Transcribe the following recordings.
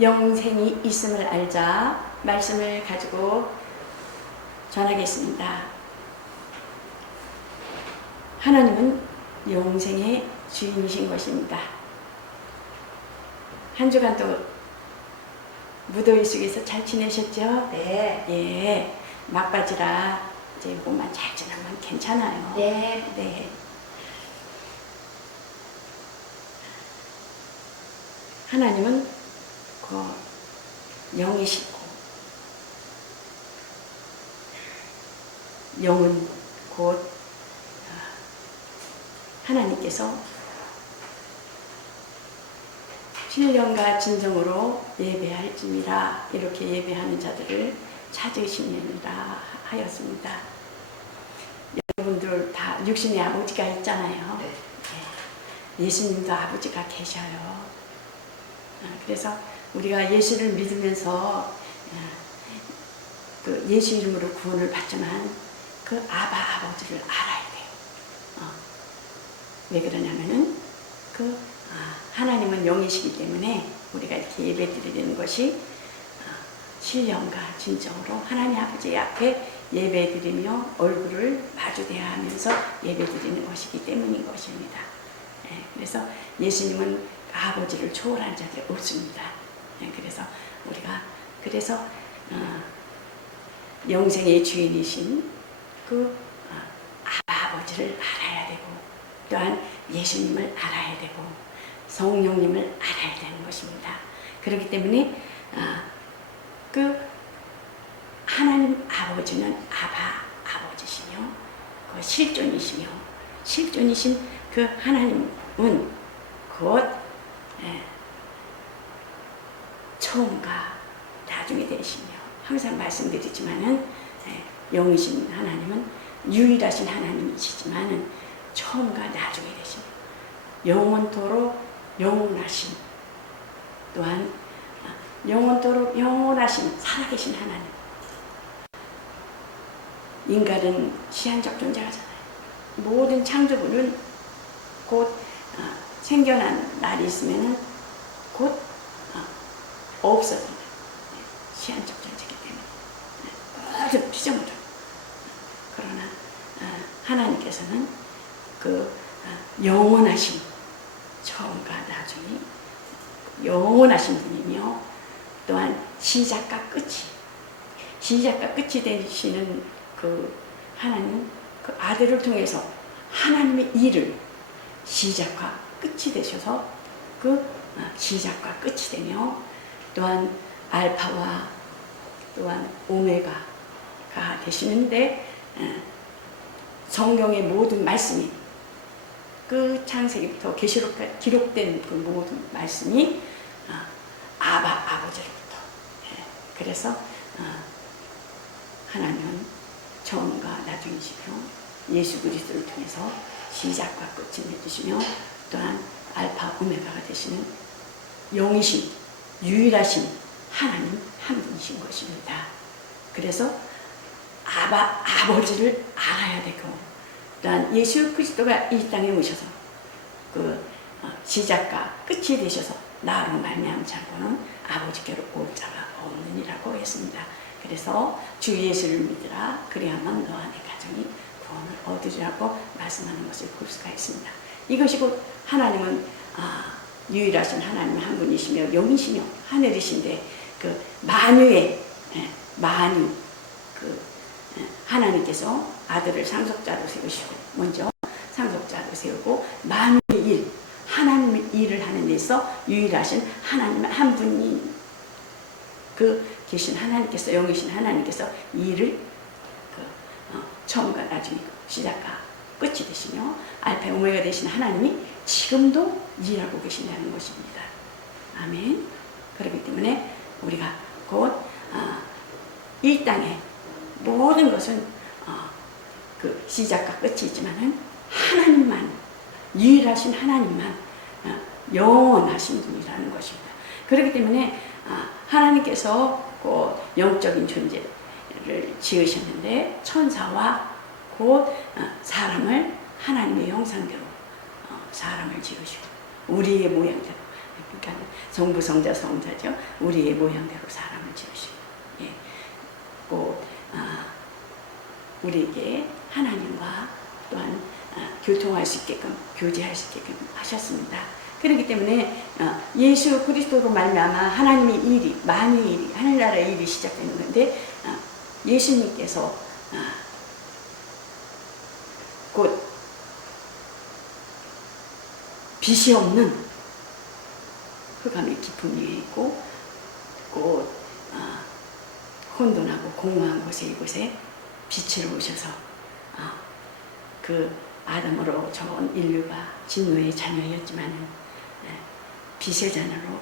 영생이 있음을 알자 말씀을 가지고 전하겠습니다. 하나님은 영생의 주인이신 것입니다. 한 주간도 무더위 속에서 잘 지내셨죠? 네. 예. 막바지라 이제 이것만 잘 지나면 괜찮아요. 네. 네. 하나님은 그 영이시고 영은 곧 하나님께서 신령과 진정으로 예배할지니라 이렇게 예배하는 자들을 찾으시느니라 하였습니다. 여러분들 다 육신의 아버지가 있잖아요. 네. 예수님도 아버지가 계셔요. 그래서 우리가 예수를 믿으면서 그 예수 이름으로 구원을 받지만 그 아버지를 알아야 돼요. 왜 그러냐면은 하나님은 영이시기 때문에 우리가 이렇게 예배드리는 것이 신령과 진정으로 하나님 아버지 앞에 예배드리며 얼굴을 마주대야 하면서 예배드리는 것이기 때문인 것입니다. 그래서 예수님은 아버지를 초월한 자들이 없습니다. 그래서 우리가 영생의 주인이신 그 아버지를 알아야 되고 또한 예수님을 알아야 되고 성령님을 알아야 되는 것입니다. 그렇기 때문에 그 하나님 아버지는 아버지시며 그 실존이시며 실존이신 그 하나님은 곧 처음과 나중에 되시며 항상 말씀드리지만은 영이신 하나님은 유일하신 하나님이시지만은 처음과 나중에 되시며 영원토록 영원하신 또한 영원토록 영원하신 살아계신 하나님. 인간은 시한적 존재하잖아요. 모든 창조물은 곧 생겨난 날이 있으면은 곧 없어져요. 시한적 존재이기 때문에 모든 피조물은. 그러나 하나님께서는 그 영원하신 처음과 나중에 영원하신 분이며 또한 시작과 끝이 되시는 그 하나님 그 아들을 통해서 하나님의 일을 시작과 끝이 되셔서 그 시작과 끝이 되며 또한 알파와 또한 오메가가 되시는데 성경의 모든 말씀이 그 창세기부터 계시록까지 기록된 그 모든 말씀이 아버지로부터 그래서 하나님은 처음과 나중이시며 예수 그리스도를 통해서 시작과 끝을 맺으시며 또한 알파 오메가가 되시는 영이신 유일하신 하나님 한 분이신 것입니다. 그래서 아버지를 알아야 되고 또한 예수 그리스도가 이 땅에 오셔서 그 시작과 끝이 되셔서 나로 말미암은 자고는 아버지께로 올 자가 없느니라고 했습니다. 그래서 주 예수를 믿으라 그리하면 너와 내 가정이 구원을 얻으리라고 말씀하는 것을 볼 수가 있습니다. 이것이 곧 하나님은 유일하신 하나님 한 분이시며 영이시며 하늘이신데 그 만유의 만유 그 하나님께서 아들을 상속자로 세우시고 먼저 상속자로 세우고 만유의 일 하나님의 일을 하는 데서 유일하신 하나님 한 분이 그 계신 하나님께서 영이신 하나님께서 일을 처음과 나중에 시작과 끝이 되시며 알파 오메가 되신 하나님이 지금도 일하고 계신다는 것입니다. 아멘. 그렇기 때문에 우리가 곧 이 땅에 모든 것은 그 시작과 끝이 있지만은 하나님만 유일하신 하나님만 영원하신 분이라는 것입니다. 그렇기 때문에 하나님께서 그 영적인 존재를 지으셨는데 천사와 곧 사람을 하나님의 형상대로 사람을 지으시고 우리의 모양대로 그러니까 성부, 성자, 성자죠. 우리의 모양대로 사람을 지으시고, 예. 꼭 우리에게 하나님과 또한 교통할 수 있게끔, 교제할 수 있게끔 하셨습니다. 그렇기 때문에 예수 그리스도로 말미암아 하나님의 일이, 만유의 일이, 하늘나라의 일이 시작되는 건데, 예수님께서 곧 빛이 없는 흑암의 깊은 위에 있고, 곧 혼돈하고 공허한 곳에, 이곳에 빛을 오셔서 그 아담으로 온 인류가 진노의 자녀였지만 빛의 자녀로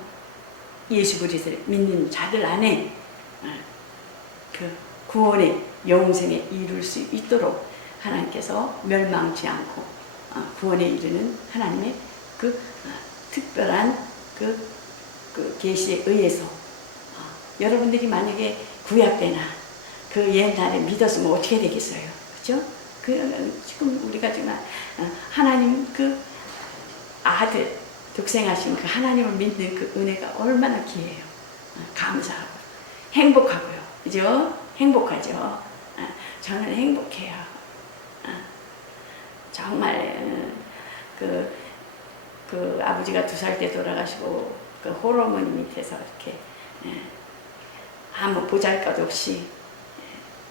예수 그리스도를 믿는 자들 안에 그 구원의 영생에 이룰 수 있도록 하나님께서 멸망치 않고 구원에 이르는 하나님의 그 특별한 그 계시에 의해서 여러분들이 만약에 구약 때나 그 옛날에 믿었으면 어떻게 되겠어요? 그죠? 지금 우리가 정말 하나님 그 아들 독생하신 그 하나님을 믿는 그 은혜가 얼마나 귀해요. 감사하고 행복하고요. 그죠? 행복하죠. 저는 행복해요. 정말 그 아버지가 2살 때 돌아가시고 그 홀어머니 밑에서 이렇게 아무 보잘것 없이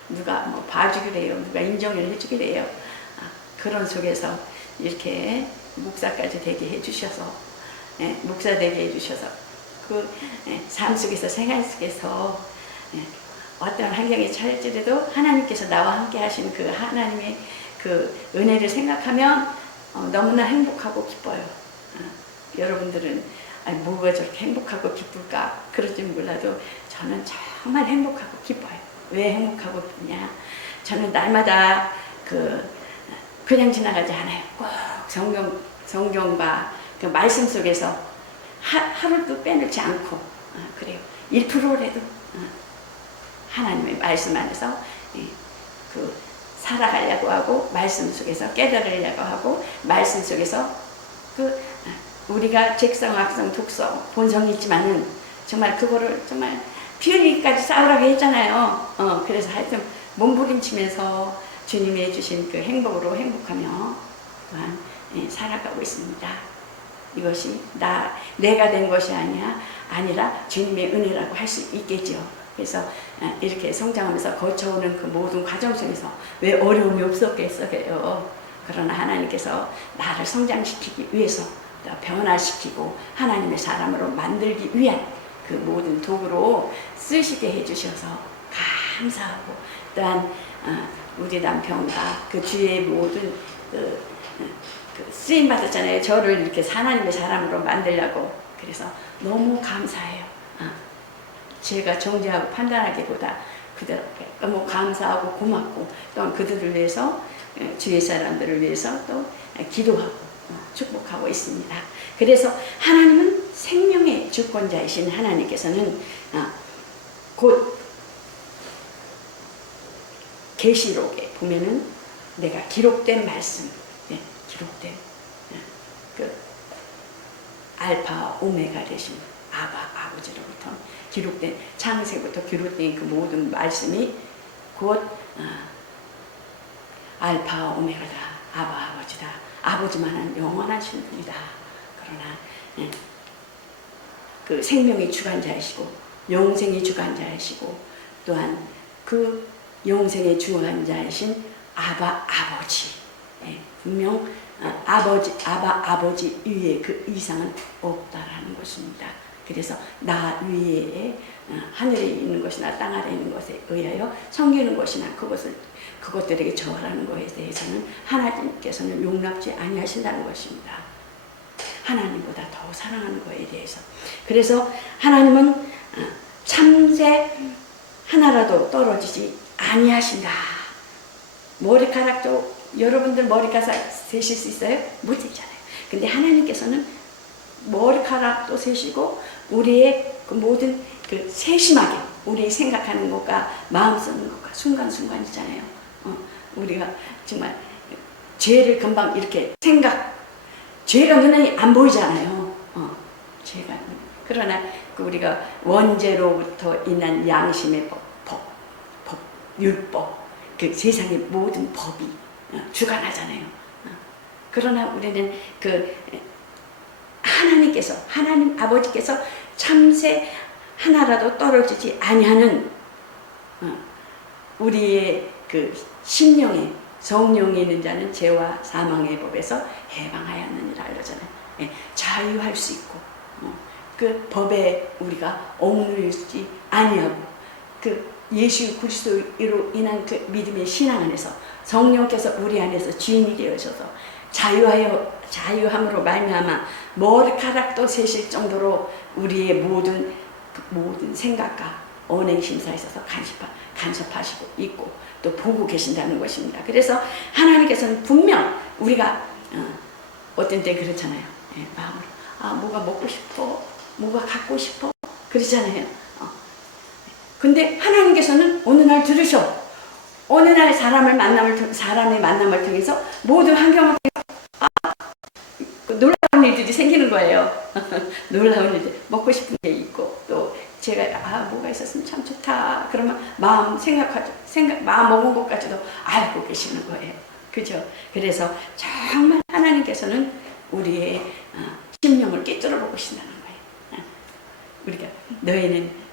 누가 뭐 봐주기래요, 누가 인정을 해주기래요. 그런 속에서 이렇게 목사까지 되게 해주셔서, 목사 되게 해주셔서 그 삶 속에서, 생활 속에서 어떤 환경에 처할지라도 하나님께서 나와 함께 하신 그 하나님의 그 은혜를 생각하면 너무나 행복하고 기뻐요. 여러분들은 뭐가 저렇게 행복하고 기쁠까 그럴지는 몰라도 저는 정말 행복하고 기뻐요. 왜 행복하고 기쁘냐? 저는 날마다 그냥 지나가지 않아요. 꼭 성경과 그 말씀 속에서 하루도 빼놓지 않고 그래요. 1%라도 하나님의 말씀 안에서 살아가려고 하고, 말씀 속에서 깨달으려고 하고, 말씀 속에서 우리가 책성, 악성, 독성, 본성이 있지만은 정말 그거를 정말 피흘리기까지 싸우라고 했잖아요. 그래서 하여튼 몸부림치면서 주님이 해주신 그 행복으로 행복하며 또한 살아가고 있습니다. 이것이 내가 된 것이 아니라 주님의 은혜라고 할 수 있겠죠. 그래서 이렇게 성장하면서 거쳐오는 그 모든 과정 속에서 왜 어려움이 없었겠어요. 그러나 하나님께서 나를 성장시키기 위해서, 변화시키고 하나님의 사람으로 만들기 위한 그 모든 도구로 쓰시게 해주셔서 감사하고, 또한 우리 남편과 그 주위의 모든 쓰임 받았잖아요. 저를 이렇게 하나님의 사람으로 만들려고. 그래서 너무 감사해요. 제가 정죄하고 판단하기보다 그들에게 너무 감사하고 고맙고, 또한 그들을 위해서, 주위 사람들을 위해서 또 기도하고 축복하고 있습니다. 그래서 하나님은 생명의 주권자이신 하나님께서는 곧 계시록에 보면은 내가 기록된 말씀, 기록된 그 알파 오메가 되신 아버지로부터 기록된, 창세부터 기록된 그 모든 말씀이 곧 알파 오메가다, 아버지다, 아버지만한 영원하신 분이다. 그러나 그 생명의 주관자이시고 영생의 주관자이시고, 또한 그 영생의 주관자이신 아버지, 분명 아버지 위에 그 이상은 없다라는 것입니다. 그래서 나 위에 하늘에 있는 것이나 땅 아래에 있는 것에 의하여 섬기는 것이나 그것들에게 절하는 것에 대해서는 하나님께서는 용납지 아니하신다는 것입니다. 하나님보다 더 사랑하는 것에 대해서. 그래서 하나님은 참새 하나라도 떨어지지 아니하신다. 머리카락도, 여러분들 머리카락 세실 수 있어요? 못 세잖아요. 근데 하나님께서는 머리카락도 세시고 우리의 그 모든 그 세심하게 우리 생각하는 것과 마음 쓰는 것과 순간순간이잖아요. 우리가 정말 죄를 금방 이렇게 죄가 눈에 안 보이잖아요. 죄가 그러나 그 우리가 원죄로부터 인한 양심의 법, 율법, 그 세상의 모든 법이 주관하잖아요. 그러나 우리는 그 하나님 아버지께서 참새 하나라도 떨어지지 아니하는 우리의 그 심령에 성령이 있는 자는 죄와 사망의 법에서 해방하였느니라 이러잖아요. 예, 자유할 수 있고 그 법에 우리가 억누르지 아니하고 그 예수 그리스도로 인한 그 믿음의 신앙 안에서 성령께서 우리 안에서 주인이 되어셔서 자유함으로 말미암아 머리카락도 세실 정도로 우리의 모든 생각과 언행 심사에 있어서 간섭하시고 있고 또 보고 계신다는 것입니다. 그래서 하나님께서는 분명 우리가 어떤 때 그렇잖아요. 예, 마음으로 뭐가 먹고 싶어, 뭐가 갖고 싶어 그러잖아요. 근데 하나님께서는 어느 날 들으셔. 어느 날 사람의 만남을 통해서 모든 환경을 놀라운 일들이 생기는 거예요. 놀라운 일들. 먹고 싶은 게 있고 또 제가 뭐가 있었으면 참 좋다. 그러면 마음 먹은 것까지도 알고 계시는 거예요. 그죠? 그래서 정말 하나님께서는 우리의 심령을 꿰뚫어 보고 계신다는 거예요. 우리가 너희는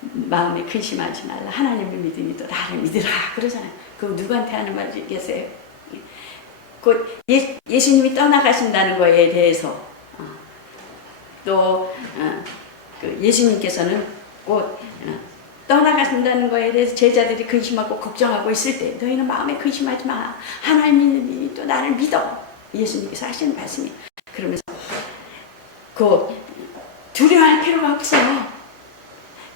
마음에 근심하지 말라. 하나님을 믿으니 또 나를 믿으라. 그러잖아요. 그거 누구한테 하는 말이겠어요? 곧 예수님이 떠나가신다는 거에 대해서 또 그 예수님께서는 곧 떠나가신다는 거에 대해서 제자들이 근심하고 걱정하고 있을 때 너희는 마음에 근심하지 마. 하나님이 또 나를 믿어. 예수님께서 하시는 말씀이 그러면서 그 두려워할 필요가 없어.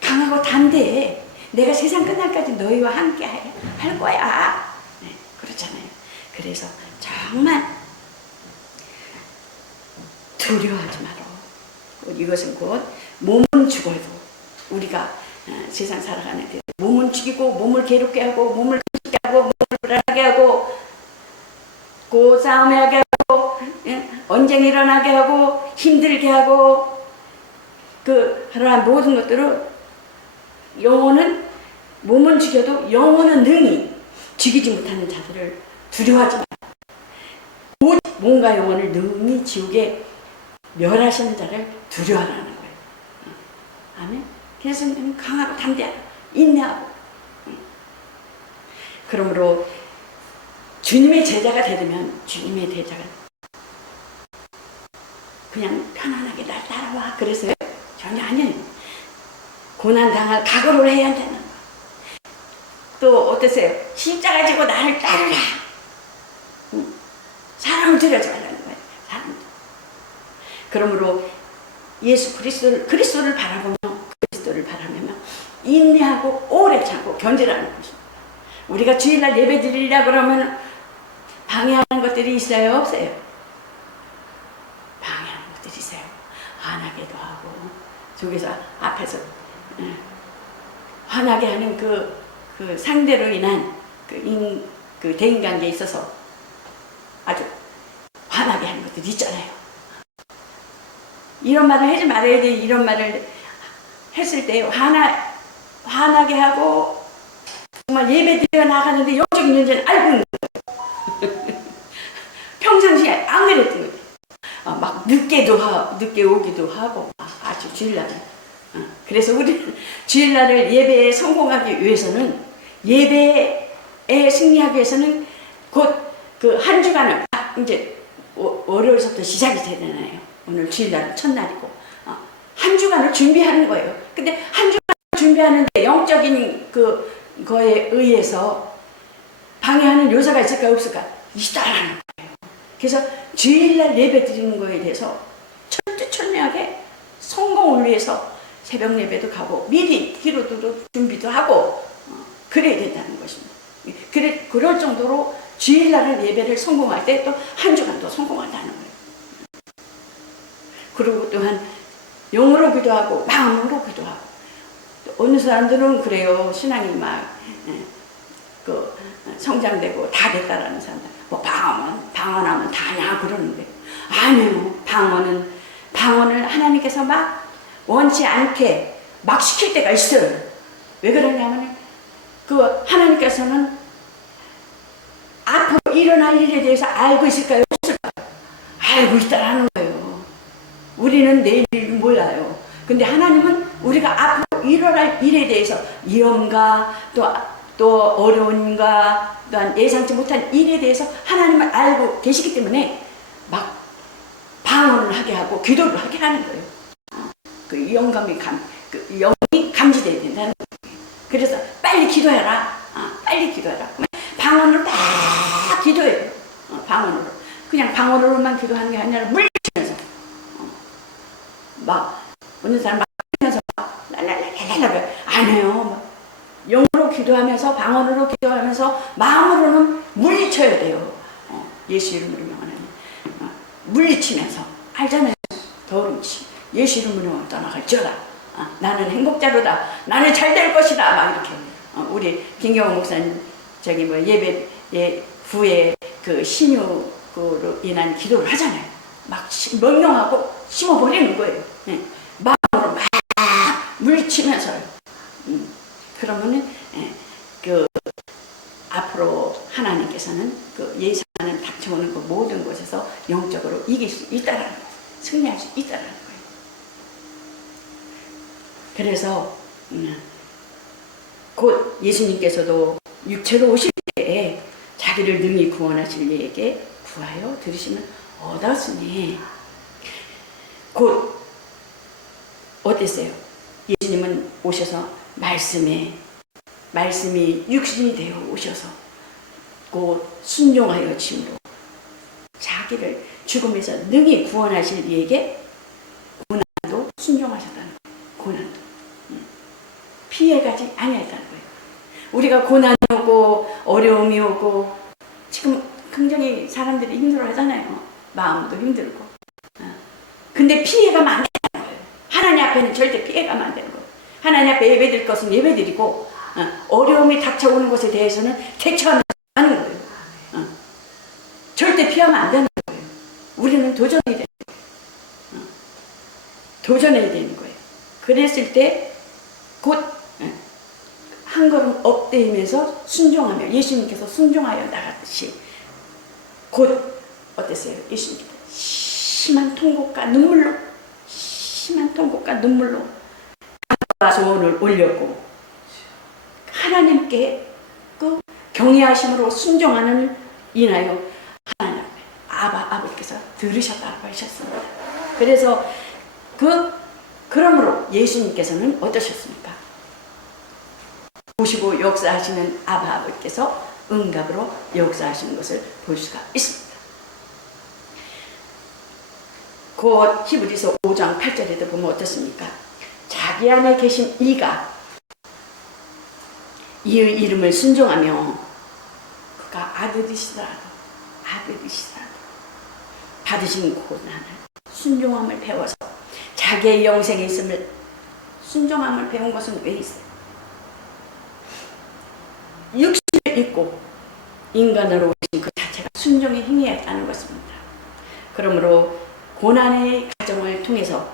강하고 담대해. 내가 세상 끝날까지 너희와 함께 할 거야. 네, 그렇잖아요. 그래서 정말 두려워하지 마라. 이것은 곧 몸은 죽어도 우리가 세상 살아가는 데 몸은 죽이고 몸을 괴롭게 하고 몸을 힘게 하고 몸을 불안하게 하고 고 싸움하게 하고 언쟁이 일어나게 하고 힘들게 하고 그러한 모든 것들을 영혼은 몸은 죽여도 영혼은 능히 죽이지 못하는 자들을 두려워하지 마라. 몸과 영혼을 능히 지옥에 멸하시는 자를 두려워하라는 거예요. 아멘. 그래서 강하고 담대하고 인내하고 그러므로 주님의 제자가 되려면 주님의 제자가 그냥 편안하게 날 따라와 그래서요? 전혀 아니에요. 고난당할 각오를 해야 한다는 거예요. 또 어떠세요? 십자가 지고 나를 따르라. 사람을 두려워하지 말라는 거예요. 그러므로 예수 그리스도를 바라보면 인내하고 오래 참고 견디라는 것입니다. 우리가 주일날 예배 드리려고 그러면 방해하는 것들이 있어요? 없어요? 방해하는 것들이 있어요. 화나게도 하고 저기서 앞에서 화나게 하는 그 상대로 인한 그 대인관계에 있어서 아주 화나게 하는 것들이 있잖아요. 이런 말을 하지 말아야 돼. 이런 말을 했을 때 화나게 하고 정말 예배 드려 나가는데 영적인 문제는 알고 있는 거예요. 평상시에 안 그랬던 거예요. 막 늦게 오기도 하고 아주 주일날은. 그래서 우리는 주일날을 예배에 성공하기 위해서는 예배에 승리하기 위해서는 곧 그 한 주간을 이제 월요일부터 시작이 되잖아요. 오늘 주일날 첫날이고 한 주간을 준비하는 거예요. 근데 한 주간 준비하는데 영적인 거에 의해서 방해하는 요소가 있을까 없을까? 있다라는 거예요. 그래서 주일날 예배 드리는 거에 대해서 철두철미하게 성공을 위해서 새벽 예배도 가고 미리 기도도 준비도 하고 그래야 된다는 것입니다. 그럴 정도로 주일날은 예배를 성공할 때 또 한 주간도 성공한다는 거예요. 그리고 또한 영으로 기도하고 마음으로 기도하고 또 어느 사람들은 그래요. 신앙이 막 성장되고 다 됐다라는 사람들 뭐 방언하면 다냐 그러는데 아니요. 방언은 방언을 하나님께서 막 원치 않게 막 시킬 때가 있어요. 왜 그러냐면 그 하나님께서는 앞으로 일어날 일에 대해서 알고 있을까요? 없을까요? 알고 있다라는 거예요. 우리는 내일 몰라요. 근데 하나님은 우리가 앞으로 일어날 일에 대해서 위험과 또 어려움과 또한 예상치 못한 일에 대해서 하나님을 알고 계시기 때문에 막 방언을 하게 하고 기도를 하게 하는 거예요. 그 영감이 그 영이 감지돼야 된다는 거예요. 그래서 빨리 기도해라. 빨리 기도해라. 방언으로 다 기도해요. 방언으로. 그냥 방언으로만 기도하는 게 아니라 물리치면서 막 어느 사람 막 하면서 랄랄랄랄랄 안 해요. 영으로 기도하면서 방언으로 기도하면서 마음으로는 물리쳐야 돼요. 예수 이름으로 명하나님 물리치면서 알잖아요. 더rum치 예수 이름으로 떠나갈지어다. 나는 행복자로다. 나는 잘 될 것이다. 막 이렇게 우리 김경호 목사님 저기 예배 후에 그 신유로 인한 기도를 하잖아요. 막 명령하고 심어버리는 거예요. 마음으로 막 물리치면서요. 그러면은 그 앞으로 하나님께서는 그 예상하는 닥쳐오는 그 모든 곳에서 영적으로 이길 수 있다라는 거예요. 승리할 수 있다라는 거예요. 그래서 곧 예수님께서도 육체로 오실 때에 자기를 능히 구원하실 이에게 구하여 들으시면 얻었으니 곧 어땠어요? 예수님은 오셔서 말씀이 육신이 되어 오셔서 곧 순종하여 짐으로 자기를 죽음에서 능히 구원하실 이에게 고난도 순종하셨다는 거예요. 고난도 피해가지 아니했다는 거예요. 우리가 고난이 오고 어려움이 오고 지금 굉장히 사람들이 힘들어하잖아요. 마음도 힘들고. 근데 피해가면 안 된다는 거예요. 하나님 앞에는 절대 피해가면 안 되는 거예요. 하나님 앞에 예배드릴 것은 예배드리고 어려움이 닥쳐오는 것에 대해서는 대처하는 거예요. 절대 피하면 안 되는 거예요. 우리는 도전해야 되는 거예요. 도전해야 되는 거예요. 그랬을 때 곧 한 걸음 업되면서 순종하며 예수님께서 순종하여 나갔듯이 곧 어땠어요? 예수님께서 심한 통곡과 눈물로 소원을 올렸고 하나님께 그 경외하심으로 순종하는 인하여 하나님 아버지께서 들으셨다고 하셨습니다. 그래서 그러므로 예수님께서는 어떠셨습니까? 보시고 역사하시는 아버지께서 응답으로 역사하시는 것을 볼 수가 있습니다. 곧 히브리서 5장 8절에도 보면 어떻습니까? 자기 안에 계신 이가 이의 이름을 순종하며 그가 아들이시더라도 받으신 고난을 순종함을 배워서 자기의 영생에 있음을 순종함을 배운 것은 왜 있어요? 육신을 입고 인간으로 오신 그 자체가 순종의 행위였다는 것입니다. 그러므로 고난의 과정을 통해서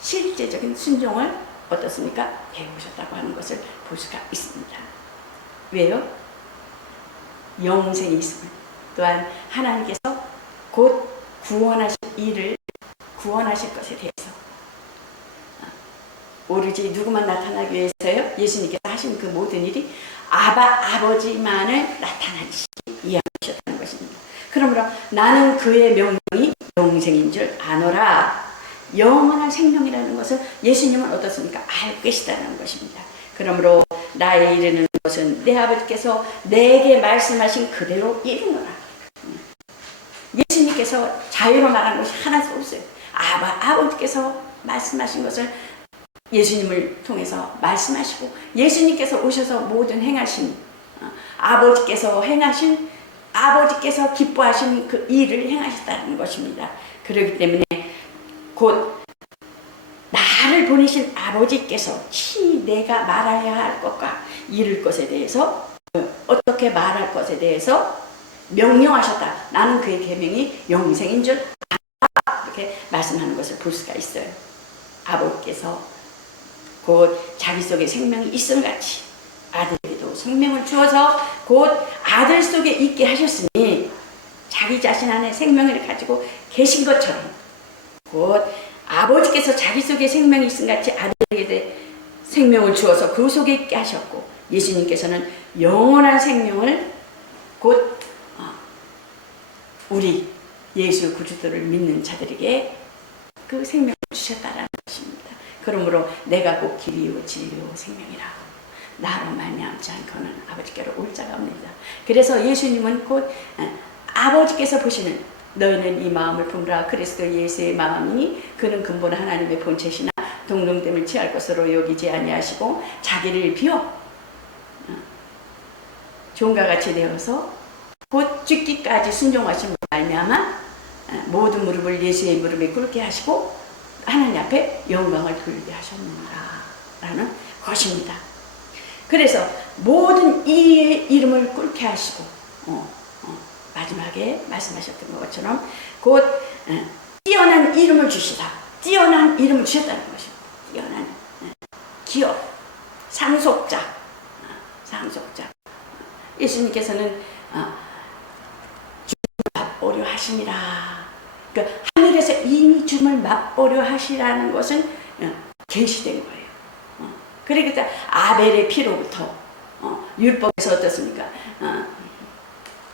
실제적인 순종을 어떻습니까? 배우셨다고 하는 것을 볼 수가 있습니다. 왜요? 영생이 있음을 또한 하나님께서 곧 구원하실 것에 대해서 오로지 누구만 나타나기 위해서요? 예수님께서 하신 그 모든 일이 아버지만을 나타나시기 위함이셨다는 것입니다. 그러므로 나는 그의 명령이 영생인 줄 아노라. 영원한 생명이라는 것을 예수님은 어떻습니까? 알고 계시다는 것입니다. 그러므로 나에 이르는 것은 내 아버지께서 내게 말씀하신 그대로 이루노라. 예수님께서 자유로 말한 것이 하나도 없어요. 아버지께서 말씀하신 것을 예수님을 통해서 말씀하시고 예수님께서 오셔서 모든 행하신 아버지께서 기뻐하신 그 일을 행하셨다는 것입니다. 그렇기 때문에 곧 나를 보내신 아버지께서 친히 내가 말해야 할 것과 이룰 것에 대해서 어떻게 말할 것에 대해서 명령하셨다. 나는 그의 계명이 영생인 줄 알아. 그렇게 말씀하는 것을 볼 수가 있어요. 아버지께서 곧 자기 속에 생명이 있음같이 아들에게도 생명을 주어서 곧 아들 속에 있게 하셨으니 자기 자신 안에 생명을 가지고 계신 것처럼 곧 아버지께서 자기 속에 생명이 있음같이 아들에게 생명을 주어서 그 속에 있게 하셨고 예수님께서는 영원한 생명을 곧 우리 예수 그리스도를 믿는 자들에게 그 생명을 주셨다라는 것입니다. 그러므로 내가 곧 길이요 진리요 생명이라 나로 말미암지 않고는 아버지께로 올 자가 없느니라. 그래서 예수님은 곧 아버지께서 보시는 너희는 이 마음을 품으라 그리스도 예수의 마음이니 그는 근본 하나님의 본체시나 동등됨을 취할 것으로 여기지 아니하시고 자기를 비워 종과 같이 되어서 곧 죽기까지 순종하신 말미암아 모든 무릎을 예수의 무릎에 꿇게 하시고 하나님 앞에 영광을 돌리게 하셨느니라 라는 것입니다. 그래서 모든 이의 이름을 꿇게 하시고 마지막에 말씀하셨던 것처럼 곧 뛰어난 이름을 주시다. 뛰어난 이름을 주셨다는 것입니다. 뛰어난 기업, 상속자. 예수님께서는 주님을 맛보려 하시니라. 그러니까 하늘에서 이미 주님을 맛보려 하시라는 것은 계시된 거예요. 그러니까 아벨의 피로부터 율법에서 어떻습니까?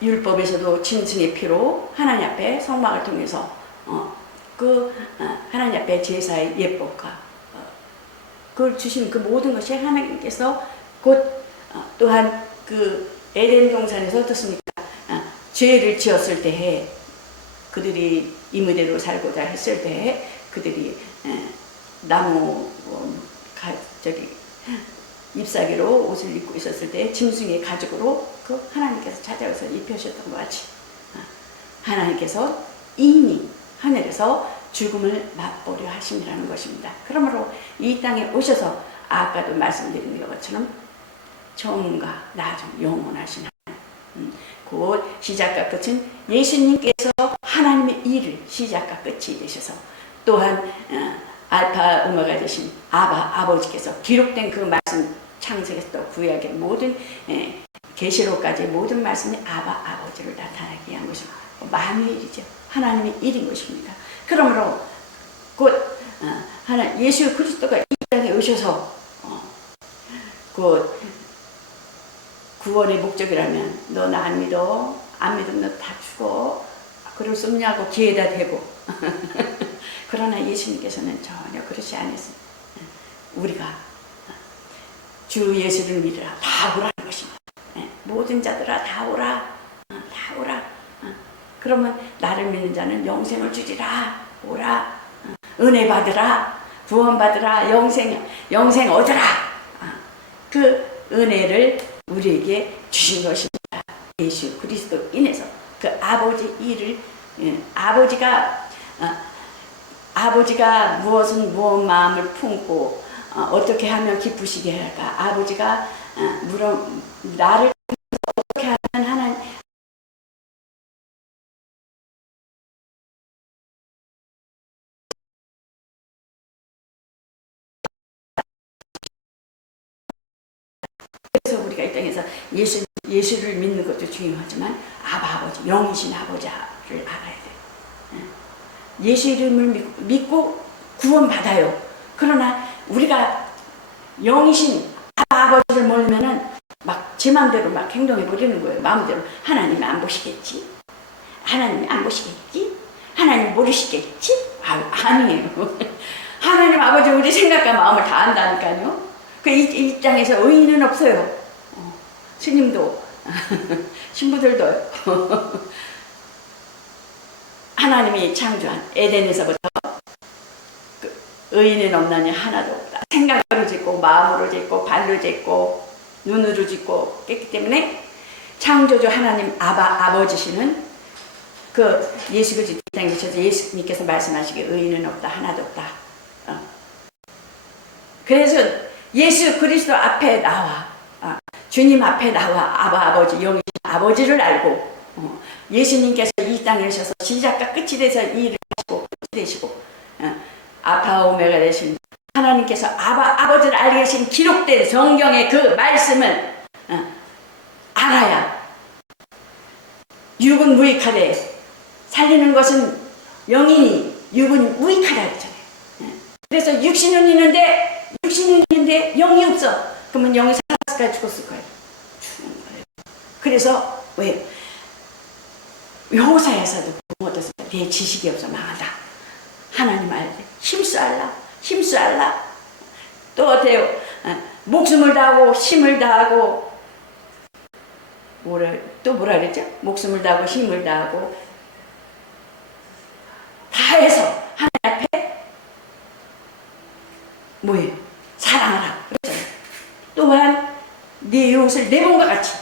율법에서도 짐승의 피로 하나님 앞에 성막을 통해서 하나님 앞에 제사의 예법과 그걸 주신 그 모든 것이 하나님께서 곧 또한 그 에덴 동산에서 어떻습니까? 죄를 지었을 때에 그들이 이무대로 살고자 했을 때에 그들이 나무 잎사귀로 옷을 입고 있었을 때 짐승의 가죽으로 그 하나님께서 찾아와서 입혀주셨던 것 같이 하나님께서 이미 하늘에서 죽음을 맛보려 하심이라는 것입니다. 그러므로 이 땅에 오셔서 아까도 말씀드린 것처럼 처음과 나중 영원하신 하나님 곧 시작과 끝은 예수님께서 하나님의 일을 시작과 끝이 되셔서 또한 알파 오메가 되신 아버지께서 기록된 그 말씀 창세기부터 구약의 모든 계시록까지 모든 말씀이 아버지를 나타나게 한 것입니다. 만유의 일이죠. 하나님의 일인 것입니다. 그러므로 곧 예수 그리스도가 이 땅에 오셔서 곧 구원의 목적이라면 너 나 안 믿어? 안 믿으면 너 다 죽어. 그럴 수 없냐고 기회다 대고 그러나 예수님께서는 전혀 그렇지 않으십니다. 우리가 주 예수를 믿으라 다 오라는 것입니다. 모든 자들아 다 오라 다 오라. 그러면 나를 믿는 자는 영생을 주리라. 오라. 은혜 받으라. 구원 받으라. 영생 얻으라. 그 은혜를 우리에게 주신 것입니다. 예수 그리스도 인해서 그 아버지 일을 아버지가 무엇 마음을 품고 어떻게 하면 기쁘시게 할까? 아버지가 나를 어떻게 하면 하나님 그래서 우리가 이 땅에서 예수를 믿는 것도 중요하지만 아버지 영이신 아버지를 알아야 돼요. 예수 이름을 믿고 구원받아요. 그러나 우리가 영이신 아버지를 모르면은 막 제 마음대로 막 행동해 버리는 거예요. 마음대로 하나님이 안 보시겠지? 하나님이 안 보시겠지? 하나님 모르시겠지? 아니에요. 하나님 아버지 우리 생각과 마음을 다 안다니까요. 그 입장에서 의인은 없어요. 스님도 신부들도 하나님이 창조한 에덴에서부터 의인은 없나니 하나도 없다. 생각으로 짓고 마음으로 짓고 발로 짓고 눈으로 짓고 했기 때문에 창조주 하나님 아버지시는 그 예수 그리스도 땅에 계셔서 예수님께서 말씀하시기에 의인은 없다. 하나도 없다. 그래서 예수 그리스도 앞에 나와 주님 앞에 나와 아버지 영이신 아버지를 알고 예수님께서 이 땅에 오셔서 시작과 끝이 돼서 이 일을 하시고 되시고 알파 오메가 되신 하나님께서 아버지를 알게 계신 기록된 성경의 그 말씀을 알아야 육은 무익하되 살리는 것은 영이니 육은 무익하다 그랬잖아요. 그래서 육신은 있는데 영이 없어. 그러면 영이 살았을까요? 죽었을 거예요? 죽은 거예요. 그래서 왜? 여호사에서도 어떻습니까? 내 지식이 없어 망한다. 하나님 알때 힘쓰알라. 또 어때요? 목숨을 다하고 힘을 다하고 뭐라 그랬죠? 목숨을 다하고 힘을 다하고 다해서 하나님 앞에 뭐예요? 사랑하라 그랬잖아요. 또한 네 이웃을 내 몸과 같이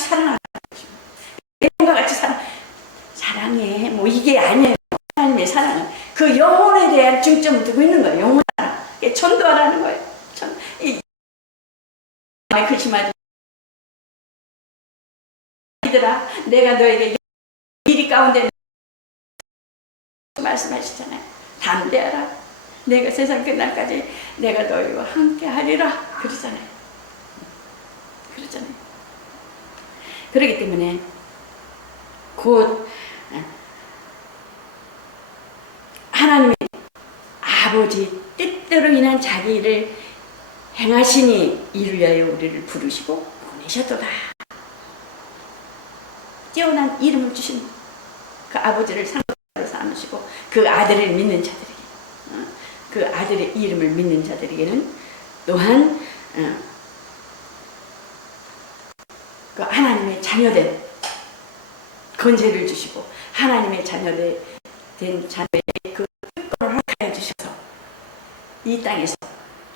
사랑하라. 내 몸과 같이 사랑해. 뭐 이게 아니에요. 하나님의 사랑은 그 영혼에 대한 중점을 두고 있는 거예요. 영혼 사랑. 이게 전도하라는 거예요. 그치만 얘들아, 내가 너에게 미리 가운데 말씀하시잖아요. 담대하라. 내가 세상 끝날까지 내가 너희와 함께 하리라. 그러잖아요. 그렇기 때문에 곧 하나님의 아버지 뜻대로 인한 자기 일을 행하시니 이를 위하여 우리를 부르시고 보내셨도다. 뛰어난 이름을 주신 그 아버지를 상급자로 삼으시고 그 아들을 믿는 자들에게, 그 아들의 이름을 믿는 자들에게는 또한 그 하나님의 자녀된 건재를 주시고 하나님의 자녀된 자녀의 그 특권을 허락하여 주셔서 이 땅에서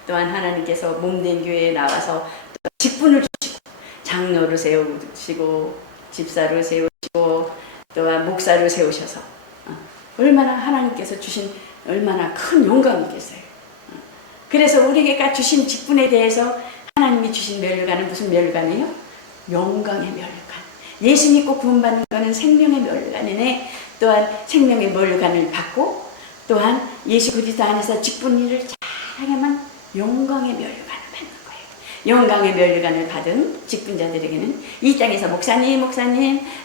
또한 하나님께서 몸된 교회에 나와서 또 직분을 주시고 장로를 세우시고 집사를 세우시고 또한 목사를 세우셔서 얼마나 하나님께서 주신 얼마나 큰 영광이겠어요. 그래서 우리에게 주신 직분에 대해서 하나님이 주신 멸류관은 무슨 멸류관이에요? 영광의 멸류관. 예수 믿고 구원받는 것은 생명의 멸류관이네. 또한 생명의 멸류관을 받고 또한 예수 그리스도 안에서 직분 일을 잘하게만 영광의 멸류관을 받는 거예요. 영광의 멸류관을 받은 직분자들에게는 이 땅에서 목사님,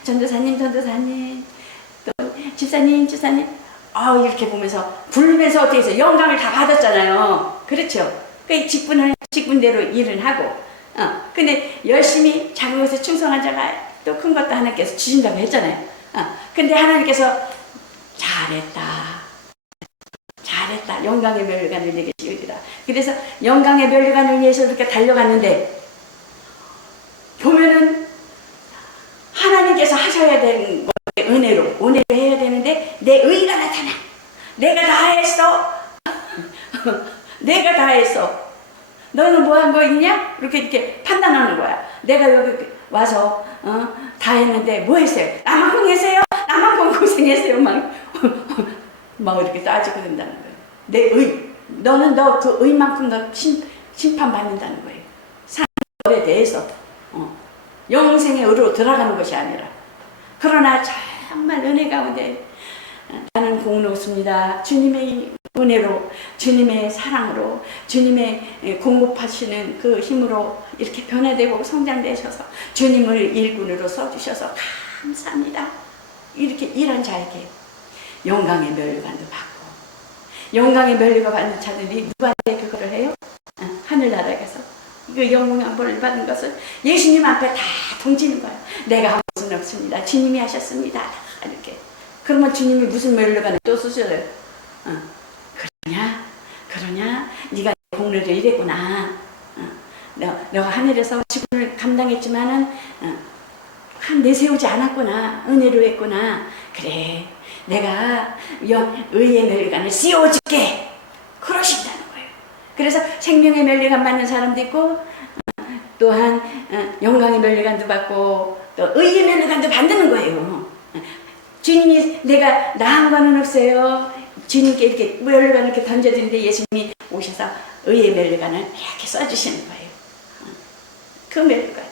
전도사님, 또 집사님, 이렇게 보면서 부르면서 어떻게 해서 영광을 다 받았잖아요. 그렇죠? 그 직분대로 일을 하고, 근데 열심히 자기에서 충성한 자가 또 큰 것도 하나님께서 주신다고 했잖아요. 근데 하나님께서 잘했다. 영광의 멸류관을 내게 씌우리라. 그래서 영광의 멸류관을 위해서 이렇게 달려갔는데 보면은 하나님께서 하셔야 되는 것에 은혜로 해야 되는데 내 의가 나타나. 내가 다 했어. 너는 뭐 한 거 있냐? 이렇게 판단하는 거야. 내가 여기 와서 다 했는데 뭐 했어요? 나만큼 했어요? 나만큼 고생했어요? 막 이렇게 따지고 된다는 거예요. 내 의, 너는 그 의만큼 너 심판받는다는 거예요. 사람에 대해서 영생의 의로 들어가는 것이 아니라. 그러나 정말 은혜 가운데 나는 공로습니다. 주님의 은혜로, 주님의 사랑으로, 주님의 공급하시는 그 힘으로 이렇게 변화되고 성장되셔서 주님을 일꾼으로 써주셔서 감사합니다. 이렇게 일한 자에게 영광의 멸류관도 받고, 영광의 멸류관 받는 자들이 누구한테 그거를 해요? 하늘나라에서 그 영광을 받은 것을 예수님 앞에 다 던지는 거예요. 내가 한 것은 없습니다. 주님이 하셨습니다. 이렇게. 그러면 주님이 무슨 멸류관을 또 쓰셔요? 그러냐? 네가 공로를 이랬구나. 너가 하늘에서 직분을 감당했지만은 내세우지 않았구나. 은혜로 했구나. 그래, 내가 의의 멸류관을 씌워줄게. 그러신다는 거예요. 그래서 생명의 멸류관 받는 사람도 있고, 또한 영광의 멸류관도 받고, 또 의의 멸류관도 받는 거예요. 주님이 내가 나한 거는 없어요. 주님께 이렇게 멸류관을 이렇게 던져드는데 예수님이 오셔서 의의 멸류관을 이렇게 써주시는 거예요. 그 멸류관.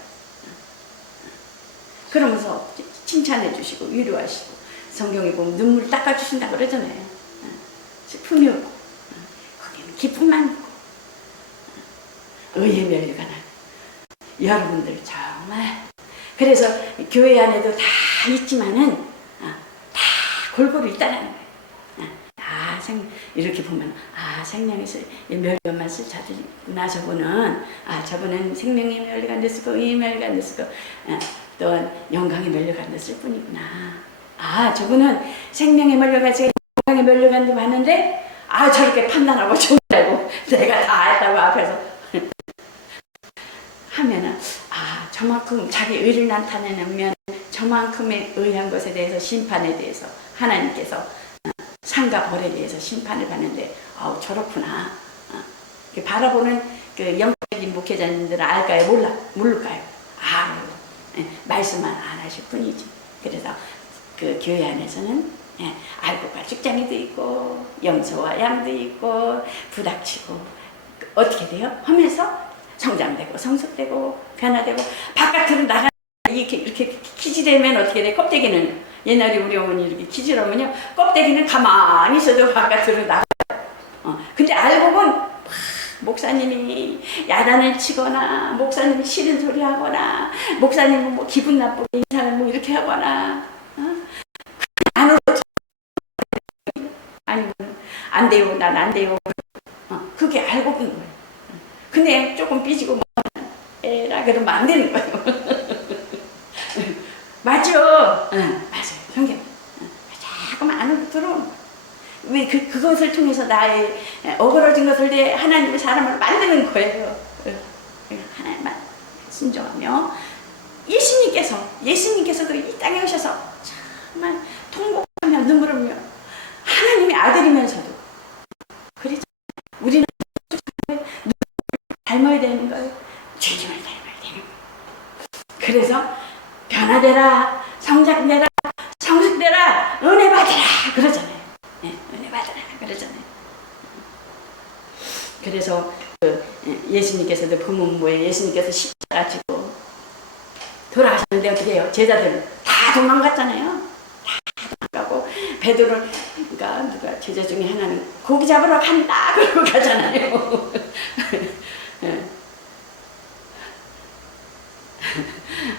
그러면서 칭찬해 주시고 위로하시고 성경에 보면 눈물 닦아주신다고 그러잖아요. 슬픔이 없고 거기는 기쁨만 있고 의의 멸류가 나. 여러분들 정말 그래서 교회 안에도 다 있지만은 다 골고루 있다는 거예요. 이렇게 보면 생명에서 멸류관 맛을 찾으나 저분은 저분은 생명의 멸류관 됐을거 의의 멸류관 됐을거 또한 영광의 멸류관 됐을 뿐이구나. 저분은 생명의 멸류관 영광의 멸류관도 봤는데 저렇게 판단하고 정말고 내가 다 했다고 앞에서 하면은 저만큼 자기 의를 나타내면 저만큼의 의한 것에 대해서 심판에 대해서 하나님께서 상과 벌에 대해서 심판을 받는데 저렇구나. 바라보는 그 영적인 목회자님들은 알까요? 모를까요? 말씀만 안 하실 뿐이지. 그래서 그 교회 안에서는 알고가 직장이도 있고 염소와 양도 있고 부닥치고 어떻게 돼요? 하면서 성장되고 성숙되고 변화되고 바깥으로 나가 이렇게 키지되면 어떻게 돼? 껍데기는 옛날에 우리 어머니 이렇게 키지라면요 껍데기는 가만히 있어도 바깥으로 나가요. 근데 알고 보면 목사님이 야단을 치거나 목사님이 싫은 소리 하거나 목사님은 뭐 기분 나쁘게 인상을 뭐 이렇게 하거나 안으로 아니면 안 돼요 난 안 돼요 그게 알고 보는 거예요. 근데 조금 삐지고 뭐 에라 그러면 안 되는 거예요. 맞죠? 맞아요. 성경. 자꾸만 안으로 들어오는 거예요. 왜 그것을 통해서 나의 어그러진 것을 하나님의 사람을 만드는 거예요. 하나님만 순종하며 예수님께서도 이 땅에 오셔서 정말 통곡하며 눈물 흘리며 하나님의 아들이면서도 그렇죠. 우리는 닮아야 되는 거예요. 주님을 닮아야 되는 거예요. 그래서 변화되라, 성장되라, 성숙되라, 은혜 받으라 그러잖아요. 은혜 받으라 그러잖아요. 그래서 예수님께서도 부문부에 예수님께서 십자가 지고 돌아가셨는데 어떻게 해요? 제자들은 다 도망갔잖아요. 다 도망가고 베드로는 누가 제자 중에 하나는 고기 잡으러 간다 그러고 가잖아요.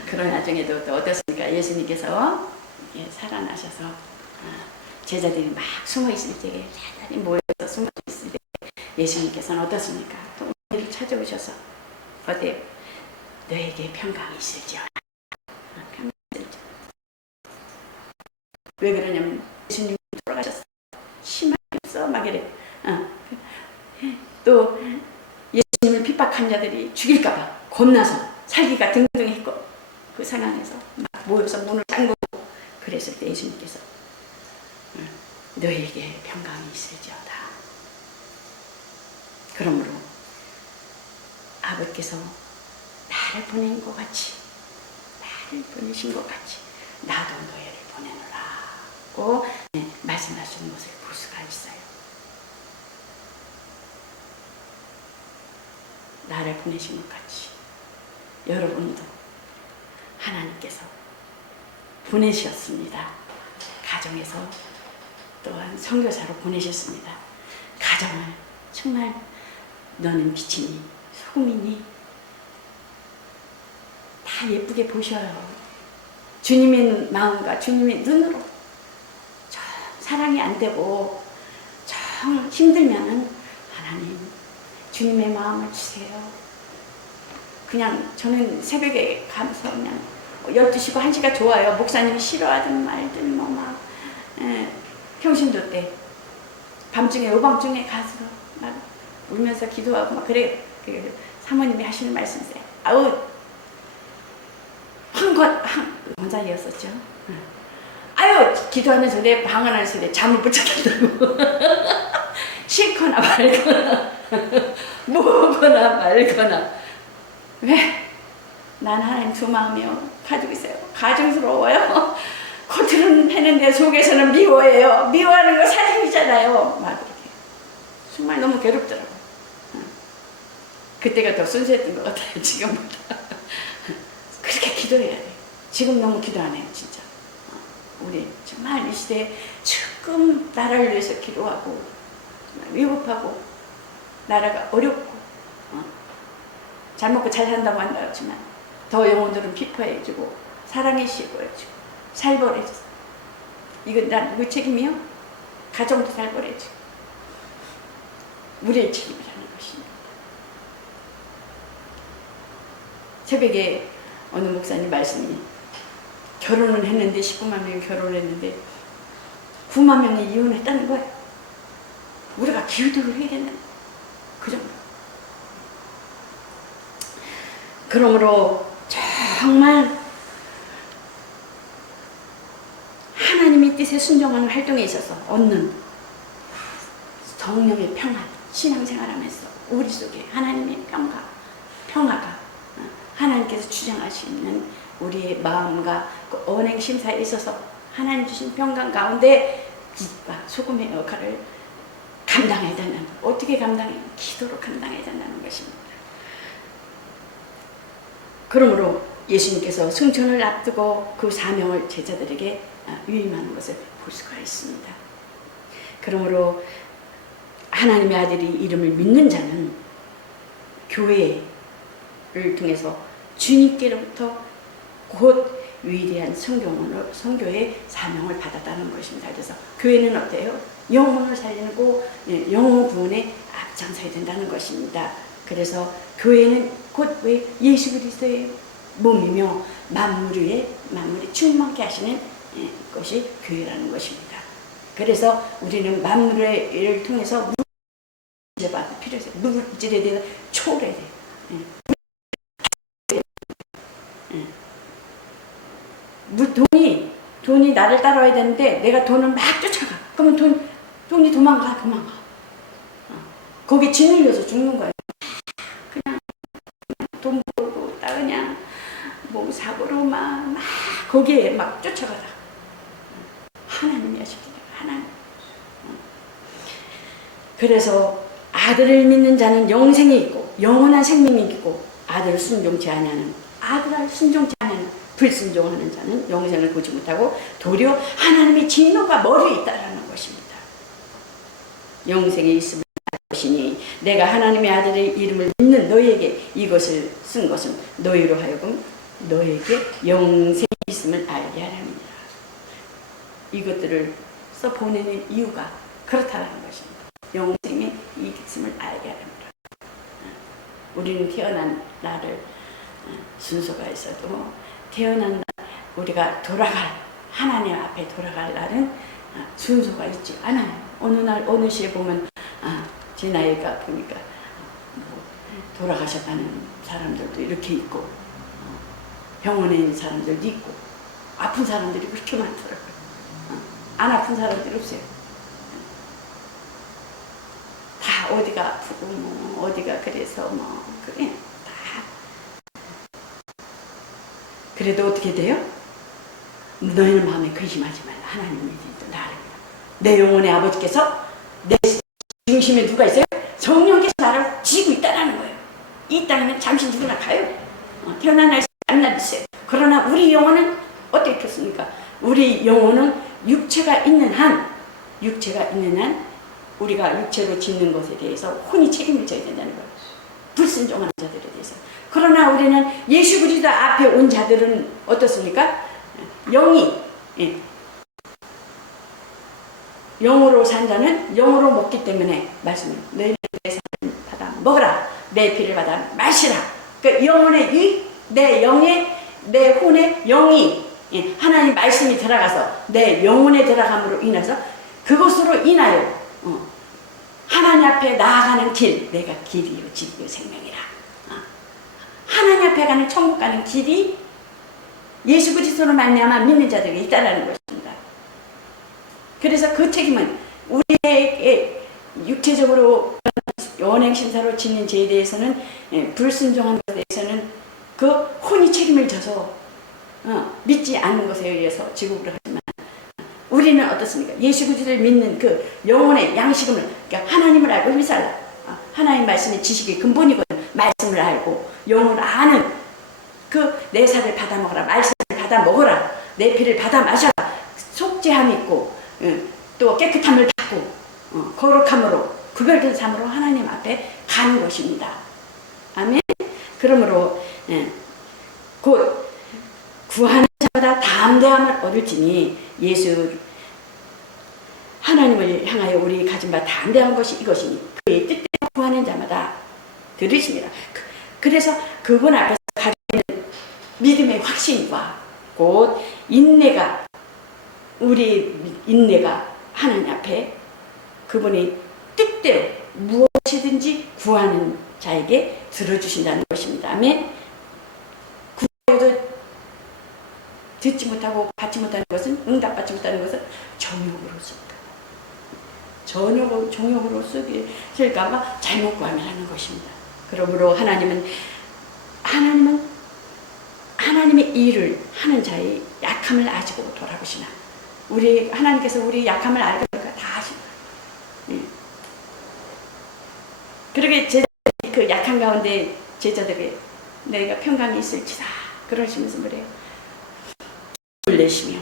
그런 나중에도 또 어떻습니까? 예수님께서 살아나셔서 제자들이 막 숨어있을 때 제자들이 모여서 숨어있을 때 예수님께서는 어떻습니까? 또 우리를 찾아오셔서 어때요? 너에게 평강이 있을지어다. 평강이 있을지어다. 왜 그러냐면 예수님이 돌아가셨어. 희망이 없어 막 이래. 또 예수님을 핍박한 자들이 죽일까봐 겁나서 살기가 등등했고 그 상황에서 막 모여서 문을 잠그고 그랬을 때 예수님께서 너에게 평강이 있을지어다. 그러므로 아버지께서 나를 보낸 것 같이 나를 보내신 것 같이 나도 너희를 보내노라고 말씀하시는 것을 볼 수가 있어요. 나를 보내신 것 같이 여러분도 하나님께서 보내셨습니다. 가정에서 또한 선교사로 보내셨습니다. 가정을 정말 너는 빛이니 소금이니 다 예쁘게 보셔요. 주님의 마음과 주님의 눈으로 정 사랑이 안 되고 정 힘들면은 하나님 주님의 마음을 주세요. 그냥 저는 새벽에 가면서 그냥 12시고 1시가 좋아요. 목사님이 싫어하든 말든 뭐 막 평신도 때 밤중에 오밤중에 가서 막 울면서 기도하고 막 그래. 그 사모님이 하시는 말씀이세요. 원장이었었죠. 기도하면서 내 방언하면서 내 잠을 못 자겠다고. 싫거나 말거나 뭐거나 말거나. 왜? 난 하나님 두 마음이요 가지고 있어요. 가증스러워요. 겉으로는 했는데 속에서는 미워해요. 미워하는 거 사실이잖아요. 막 그렇게. 정말 너무 괴롭더라고요. 그때가 더 순수했던 것 같아요. 지금보다. 그렇게 기도해야 돼요. 지금 너무 기도 안 해요. 진짜. 우리 정말 이 시대에 조금 나라를 위해서 기도하고 위급하고 나라가 어렵고 잘 먹고 잘 산다고 한다 하지만 더 영혼들은 피폐해지고 사랑이 식어지고 살벌해져. 이건 난 누구 책임이요? 가정도 살벌해지고 우리의 책임이라는 것입니다. 새벽에 어느 목사님 말씀이 결혼은 했는데 19만 명이 결혼했는데 9만 명이 이혼했다는 거예요. 우리가 기도를 해야 된다. 그 정도. 그러므로 정말 하나님의 뜻에 순종하는 활동에 있어서 얻는 성령의 평안, 신앙생활하면서 우리 속에 하나님의 평화가 하나님께서 주장하시는 우리의 마음과 그 언행 심사에 있어서 하나님 주신 평강 가운데 빛과 소금의 역할을 감당해야 된다는 것. 어떻게 감당해요? 기도로 감당해야 된다는 것입니다. 그러므로 예수님께서 승천을 앞두고 그 사명을 제자들에게 위임하는 것을 볼 수가 있습니다. 그러므로 하나님의 아들이 이름을 믿는 자는 교회를 통해서 주님께로부터 곧 위대한 선교의 사명을 받았다는 것입니다. 그래서 교회는 어때요? 영혼을 살리고 영혼 구원에 앞장서야 된다는 것입니다. 그래서 교회는 곧 왜 예수 그리스도의 몸이며 만물이 충만케 하시는 것이 교회라는 것입니다. 그래서 우리는 만물을 통해서 물질을 필요해서 물질에 대해서 초월해야 돼요. 돈이 나를 따라와야 되는데 내가 돈을 막 쫓아가. 그러면 돈이 도망가. 거기에 짓눌려서 죽는 거예요. 그냥 돈 벌고 딱 그냥 뭐 사고로 막 거기에 막 쫓아가다. 하나님이 하시기를 하나님. 그래서 아들을 믿는 자는 영생이 있고 영원한 생명이 있고 아들을 순종치 아니하는 불순종하는 자는 영생을 보지 못하고 도리어 하나님의 진노가 머리에 있다라는 것입니다. 영생이 있음을 알 것이니 내가 하나님의 아들의 이름을 믿는 너희에게 이것을 쓴 것은 너희로 하여금 너에게 영생이 있음을 알게 하랍니다. 이것들을 써 보내는 이유가 그렇다는 것입니다. 영생이 있음을 알게 하랍니다. 우리는 태어난 날을 순서가 있어도 태어난 날 우리가 돌아갈 하나님 앞에 돌아갈 날은 순서가 있지 않아요. 어느 날 어느 시에 보면 제 나이가 보니까 돌아가셨다는 사람들도 이렇게 있고 병원에 있는 사람들도 있고 아픈 사람들이 그렇게 많더라고요. 안 아픈 사람들이 없어요. 다 어디가 아프고 뭐 어디가 그래서 뭐 그래 다. 그래도 어떻게 돼요? 너희는 마음에 근심하지 말라. 하나님이 또 나를 내 영혼의 아버지께서 내 중심에 누가 있어요? 성령께서 나를 지고 있다라는 거예요. 이 땅에는 잠시 누구나 가요. 태어난 날 만날 있어요. 그러나 우리 영혼은 어떻게 됐습니까? 우리 영혼은 육체가 있는 한 우리가 육체로 짓는 것에 대해서 혼이 책임을 져야 된다는 거예요. 불순종하는 자들에 대해서. 그러나 우리는 예수 그리스도 앞에 온 자들은 어떻습니까? 영으로 산 자는 영으로 먹기 때문에 말씀을 너희는 내 살을 받아 먹으라. 내 피를 받아 마시라. 그 영혼의 내 혼의 영이 하나님 말씀이 들어가서 내 영혼에 들어감으로 인해서 그것으로 인하여 하나님 앞에 나아가는 길, 내가 길이요 진리요 생명이라. 하나님 앞에 가는 천국 가는 길이 예수 그리스도로 말미암아 믿는 자들에게 있다라는 것입니다. 그래서 그 책임은 우리에게 육체적으로 언행심사로 짓는 죄에 대해서는 불순종한 것에 대해서는 그 혼이 책임을 져서 믿지 않는 것에 의해서 지급을 하지만 우리는 어떻습니까? 예수 그리스도를 믿는 그 영혼의 양식음을 그러니까 하나님을 알고 힘살라. 하나님 말씀의 지식의 근본이거든. 말씀을 알고 영혼을 아는 그 내 살을 받아 먹어라. 말씀을 받아 먹어라. 내 피를 받아 마셔라. 속죄함 있고 또 깨끗함을 받고 거룩함으로 구별된 삶으로 하나님 앞에 가는 것입니다. 아멘. 그러므로 곧 구하는 자마다 담대함을 얻을지니 예수 하나님을 향하여 우리 가진 바 담대한 것이 이것이니 그의 뜻대로 구하는 자마다 들으십니다. 그래서 그분 앞에서 가지는 믿음의 확신과 곧 인내가 우리 인내가 하나님 앞에 그분이 뜻대로 무엇이든지 구하는 자에게 들어주신다는 것입니다. 아멘. 구하여도 듣지 못하고 받지 못하는 것은 응답받지 못하는 것은 정욕으로 씁니다. 정욕으로 쓰길까봐 잘못 구하면 하는 것입니다. 그러므로 하나님은 하나님의 일을 하는 자의 약함을 아시고 돌아보시나. 하나님께서 우리 약함을 알고 다 아시나. 그러게 그 약한 가운데 제자들에게 내가 평강이 있을지다 그러시면서 그래요. 숨을 내쉬며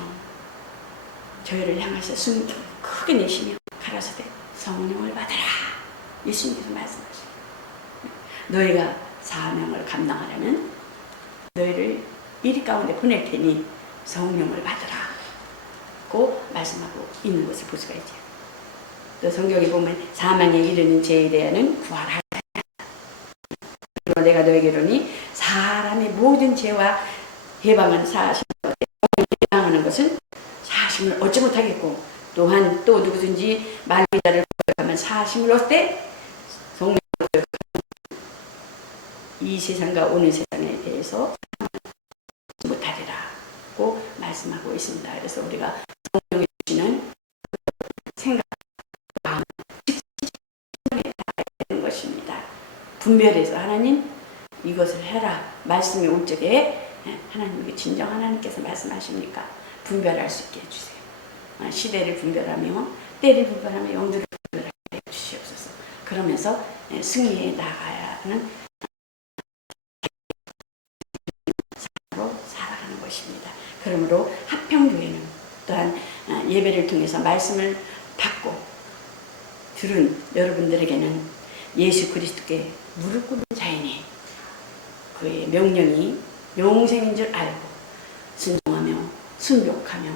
저희를 향하셔 숨 크게 내쉬며 가라사대 성령을 받아라. 예수님께서 말씀하시고 너희가 사명을 감당하려면 너희를 이리 가운데 보낼 테니 성령을 받으라 고 말씀하고 있는 것을 볼 수가 있죠. 또 성경에 보면 사망에 이르는 죄에 대하여는 구하라. 그리고 내가 너에게로니 사람의 모든 죄와 해방은 사심을 해방하는 것은 사심을 얻지 못하겠고 또한 또 누구든지 말미자를 고백하면 사심을 얻되 성령을 고백하면 이 세상과 오는 세상에 대해서 못하리라고 말씀하고 있습니다. 그래서 우리가 성령이 주시는 생각, 마음, 집중에 따라야 되는 것입니다. 분별해서 하나님 이것을 해라 말씀이 올 적에 하나님 진정 하나님께서 말씀하십니까? 분별할 수 있게 해주세요. 시대를 분별하며 때를 분별하며 영들을 분별하게 해주시옵소서. 그러면서 승리해 나가야 하는 삶으로 살아가는 것입니다. 그러므로 합평교회는 또한 예배를 통해서 말씀을 받고 들은 여러분들에게는 예수 그리스도께 무릎 꿇는 자이니 그의 명령이 영생인 줄 알고 순종하며 순종하며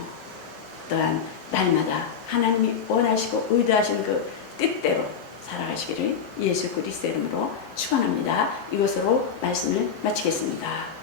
또한 날마다 하나님이 원하시고 의도하신 그 뜻대로 살아가시기를 예수 그리스도 이름으로 축원합니다. 이것으로 말씀을 마치겠습니다.